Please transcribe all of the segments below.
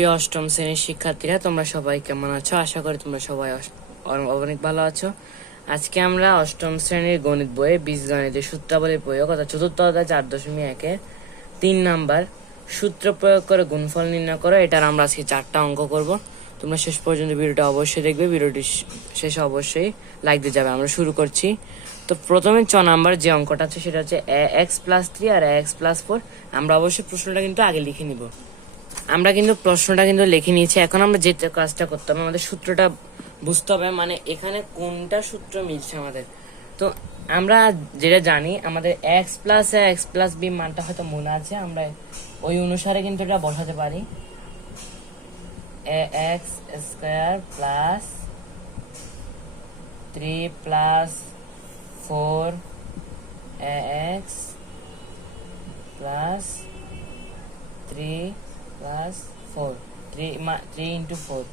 প্রিয় অষ্টম শ্রেণীর শিক্ষার্থীরা, তোমরা সবাই কেমন আছো? আশা করি তোমরা সবাই অনেক ভালো আছো। আজকে আমরা অষ্টম শ্রেণীর গণিত বইয়ে বীজগণিতের সূত্রাবলীর প্রয়োগ অর্থাৎ চতুর্থ অধ্যায় 4.1 3 নাম্বার সূত্র প্রয়োগ করে গুণফল নির্ণয় করো, এটার আমরা আজকে 4টা অঙ্ক করব। তোমরা শেষ পর্যন্ত ভিডিওটা অবশ্যই দেখবে। ভিডিওটি শেষে অবশ্যই লাইক দিয়ে যাবে। আমরা শুরু করছি। তো প্রথমে 6 নাম্বার যে অঙ্কটা আছে সেটা হচ্ছে ax+3 আর ax+4। আমরা অবশ্যই প্রশ্নটা কিন্তু আগে লিখে নিব। আমরা কিন্তু প্রশ্নটা কিন্তু লিখে নিয়েছি। এখন আমরা যে কাজটা করতে হবে, আমাদের সূত্রটা বুঝতে হবে, মানে এখানে কোনটা সূত্র মিলছে আমাদের। তো আমরা যেটা জানি, আমাদের x+a+b মানটা হয়তো মনে আছে, আমরা ওই অনুসারে কিন্তু এটা বসাতে পারি। ax² + 3 + 4 ax + 3 + 4 3 × 4,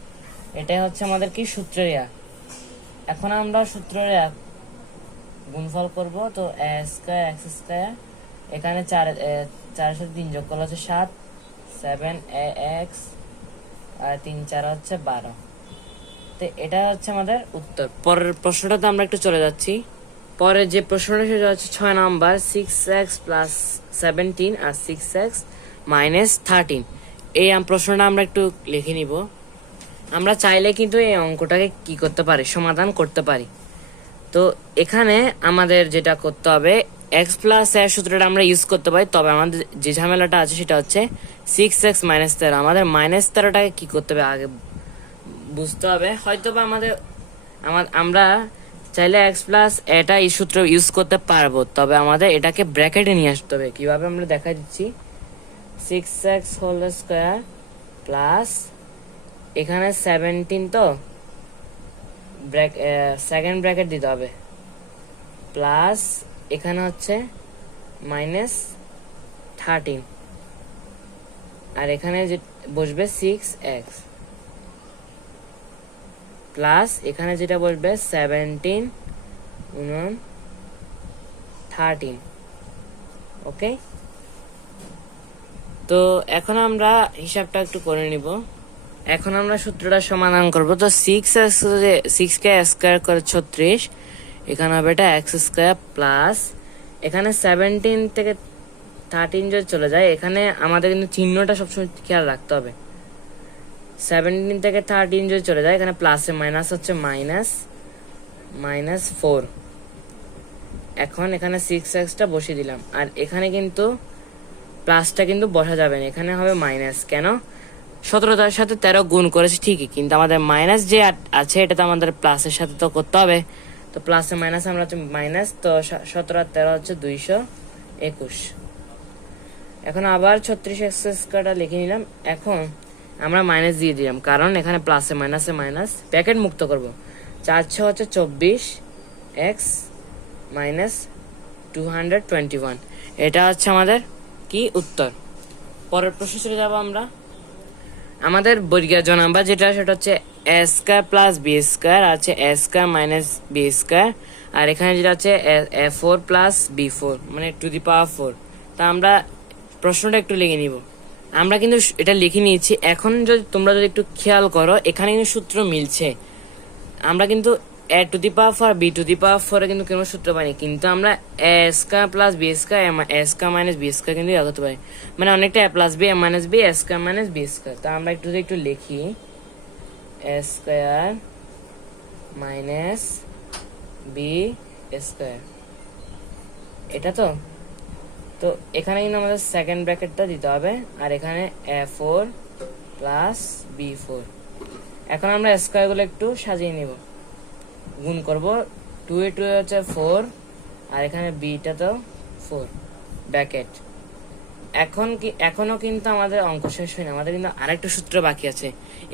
এটাই হচ্ছে আমাদের কি সূত্রের এখন আমরা সূত্রের গুণফল করব। তো a² x², এখানে 4 এর সাথে 3 যোগ করলে হচ্ছে 7 7 ax আর 3 4 হচ্ছে 12। তো এটা হচ্ছে আমাদের উত্তর। পরের প্রশ্নটাতে আমরা একটু চলে যাচ্ছি। পরের যে প্রশ্নটা সেটা হচ্ছে 6 নাম্বার 6x + 17 আর 6x - 13। এই প্রশ্নটা আমরা একটু লিখে নিব। আমরা চাইলে কিন্তু এই অঙ্কটাকে কি করতে পারি, সমাধান করতে পারি। তো এখানে আমাদের যেটা করতে হবে, x+a সূত্রটা আমরা ইউজ করতে পারি, তবে আমাদের যে ঝামেলাটা আছে সেটা হচ্ছে 6x - 13। আমাদের -13টাকে কি করতে হবে আগে বুঝতে হবে। হয়তো বা আমরা চাইলে x+a এই সূত্র ইউজ করতে পারবো, তবে আমাদের এটাকে ব্র্যাকেটে নিয়ে আসতে হবে। কিভাবে আমরা দেখা দিচ্ছি, 6x² প্লাস এখানে 17, তো সেকেন্ড ব্র্যাকেট দিতে হবে, প্লাস এখানে হচ্ছে -13 আর এখানে যে বসবে 6x প্লাস এখানে যেটা বসবে 17 × 13। ওকে, তো এখন আমরা হিসাবটা একটু করে নিব। এখন আমরা সূত্রটা সমাধান করব। তো 6k² করে 36, এখানে হবে এটা x² প্লাস এখানে 17 থেকে 13 যদি চলে যায়, এখানে আমাদের কিন্তু চিহ্নটা সবসময় খেয়াল রাখতে হবে। 17 থেকে 13 যদি চলে যায়, এখানে প্লাসে মাইনাস হচ্ছে -4। এখন এখানে 6x বসিয়ে দিলাম, আর এখানে কিন্তু প্লাসটা কিন্তু বসা যাবে না, এখানে হবে মাইনাস। কেন? 17টার সাথে 13 গুণ করেছি ঠিকই, কিন্তু আমাদের মাইনাস যে আছে এটা তো আমাদের প্লাসের সাথে তো করতে হবে। তো প্লাসে মাইনাস আমরা হচ্ছে মাইনাস, তো 17 আর 13 হচ্ছে 221। এখন আবার 36x² লিখে নিলাম। এখন আমরা মাইনাস দিয়ে দিলাম, কারণ এখানে প্লাসে মাইনাসে মাইনাস, ব্র্যাকেট মুক্ত করব। 4 6 হচ্ছে 24, x - 221। এটা হচ্ছে আমাদের কি উত্তর। পরের প্রশ্ন চলে যাব আমরা। আমাদের বর্গীয় নাম্বার যেটা সেটা হচ্ছে a² + b² আছে a² - b², আর এখানে যেটা আছে a4 + b4 মানে টু দি পাওয়ার 4। তা আমরা প্রশ্নটা একটু লিখে নিব। আমরা কিন্তু এটা লিখে নিয়েছি। এখন তোমরা যদি একটু খেয়াল করো, এখানে কিন্তু সূত্র মিলছে। আমরা কিন্তু a to the power 4 b to the power 4 এ কিন্তু কোনো সূত্র পাইনি, কিন্তু আমরা a² + b² a² - b² কিন্তু করতে পারি, মানে অনেকটা a + b a - b a² - b²। তা আমরা একটু লিখি, a² - b², এটা তো এখানে কিন্তু আমাদের সেকেন্ড ব্র্যাকেটটা দিতে হবে, আর এখানে a4 + b4। এখন আমরা স্কয়ার গুলো একটু সাজিয়ে নিব, গুণ করব। 2 এ 2 হচ্ছে 4, আর এখানে বিটা তো 4 ব্র্যাকেট। এখনো কিন্তু আমাদের অঙ্ক শেষ হয়নি, আমাদের কিন্তু আরেকটা সূত্র বাকি আছে।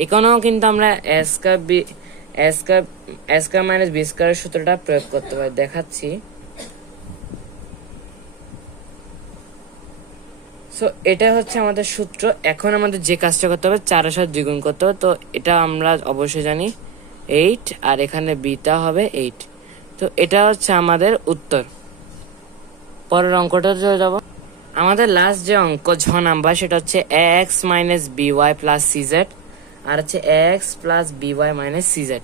এখানেও কিন্তু আমরা a² - b² সূত্রটা প্রয়োগ করতে পারি, দেখাচ্ছি। সো এটা হচ্ছে আমাদের সূত্র। এখন আমাদের যে কাজটা করতে হবে, 4 এর সাথে দ্বিগুণ করতে হবে। তো এটা আমরা অবশ্যই জানি 8, আর এখানে বিটা হবে 8। তো এটা হচ্ছে আমাদের উত্তর। পরের অঙ্কটা চলে যাব। আমাদের লাস্ট যে অঙ্ক ঝ নাম্বার সেটা হচ্ছে এক্স মাইনাস বিওয়াই প্লাস সিজেড আর হচ্ছে এক্স প্লাস বিওয়াই মাইনাস সিজেড।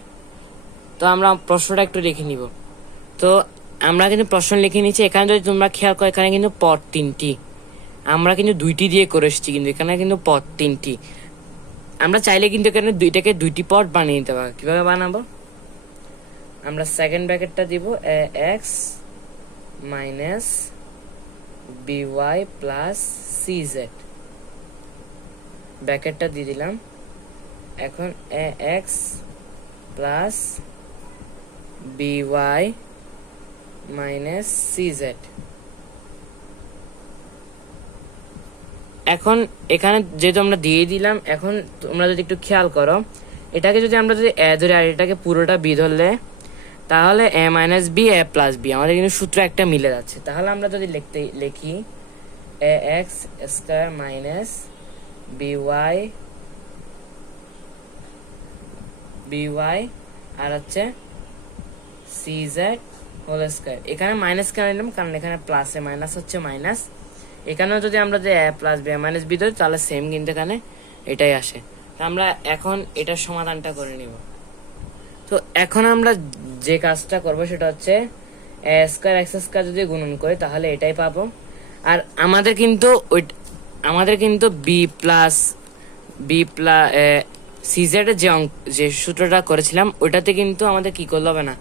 তো আমরা প্রশ্নটা একটু লিখে নিব। তো আমরা কিন্তু প্রশ্ন লিখে নিচ্ছি। এখানে যদি তোমরা খেয়াল করো এখানে কিন্তু পদ 3টি, আমরা কিন্তু 2টি দিয়ে করে এসেছি, কিন্তু এখানে কিন্তু পদ 3টি। আমরা চাইলে কিন্তু এখানে দুইটাকে 2টি পদ বানিয়ে নিতে পারবো। কিভাবে বানাবো? আমরা সেকেন্ড ব্র্যাকেটটা দিব এক্স মাইনাস বিওয়াই প্লাস সিজেড, ব্র্যাকেটটা দিয়ে দিলাম। এখন এক্স প্লাস বিওয়াই মাইনাস সিজেড। এখন এখানে যেহেতু আমরা দিয়ে দিলাম, এখন তোমরা যদি একটু খেয়াল করো, এটাকে যদি আমরা যদি এ ধরে আর এটাকে পুরোটা বি ধরলে, তাহলে এ minus B A plus B, আমাদের কিন্তু সূত্র একটা মিলে যাচ্ছে। তাহলে আমরা যদি লিখি a x square minus b y b y আর হচ্ছে সিজেড হোল স্কোয়ার। এখানে মাইনাস কেন নিলাম? কারণ এখানে প্লাসে মাইনাস হচ্ছে মাইনাস। এখানেও যদি আমরা যে এ প্লাস বি মাইনাস বি ধরি তাহলে সেম কিন্তু এখানে এটাই আসে। আমরা এখন এটার সমাধানটা করে নিব। তো এখন আমরা যে কাজটা করব সেটা হচ্ছে এ স্কোয়ার এক্স স্কোয়ার যদি গুণন করি তাহলে এটাই পাবো। আর আমাদের কিন্তু বি প্লাস সিজেড এর যে সূত্রটা করেছিলাম ওইটাতে কিন্তু আমাদের কি করলে হবে না,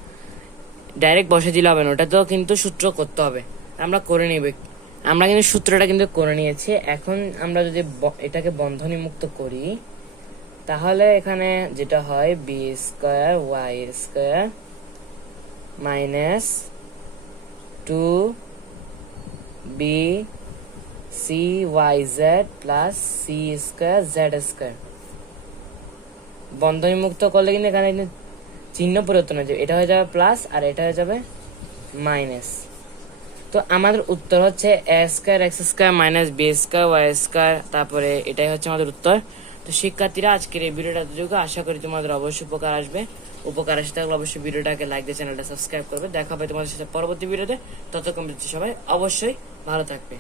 ডাইরেক্ট বসে দিলে হবে না, ওটাতেও কিন্তু সূত্র করতে হবে। আমরা করে নিব। আমরা কিন্তু সূত্রটা কিন্তু করে নিয়েছি। এখন আমরা যদি এটাকে বন্ধনী মুক্ত করি তাহলে এখানে যেটা হয় B square Y square minus 2 C Y Z plus C square Z square. বন্ধনী মুক্ত করলে কিন্তু এখানে চিহ্ন পরিবর্তন হয়ে যাবে, এটা হয়ে যাবে প্লাস আর এটা হয়ে যাবে মাইনাস। তো আমাদের উত্তর হচ্ছে a square x square minus b square Y square, তারপরে এটাই হচ্ছে আমাদের উত্তর। তো শিক্ষার্থীরা আজকের এই ভিডিওটা এতটুকু, আশা করি তোমাদের অবশ্যই উপকার আসবে। উপকার আসে থাকলে অবশ্যই ভিডিওটাকে লাইক দিয়ে চ্যানেলটা সাবস্ক্রাইব করবে। দেখা হবে তোমাদের সাথে পরবর্তী ভিডিওতে। ততক্ষণ সবাই অবশ্যই ভালো থাকবে।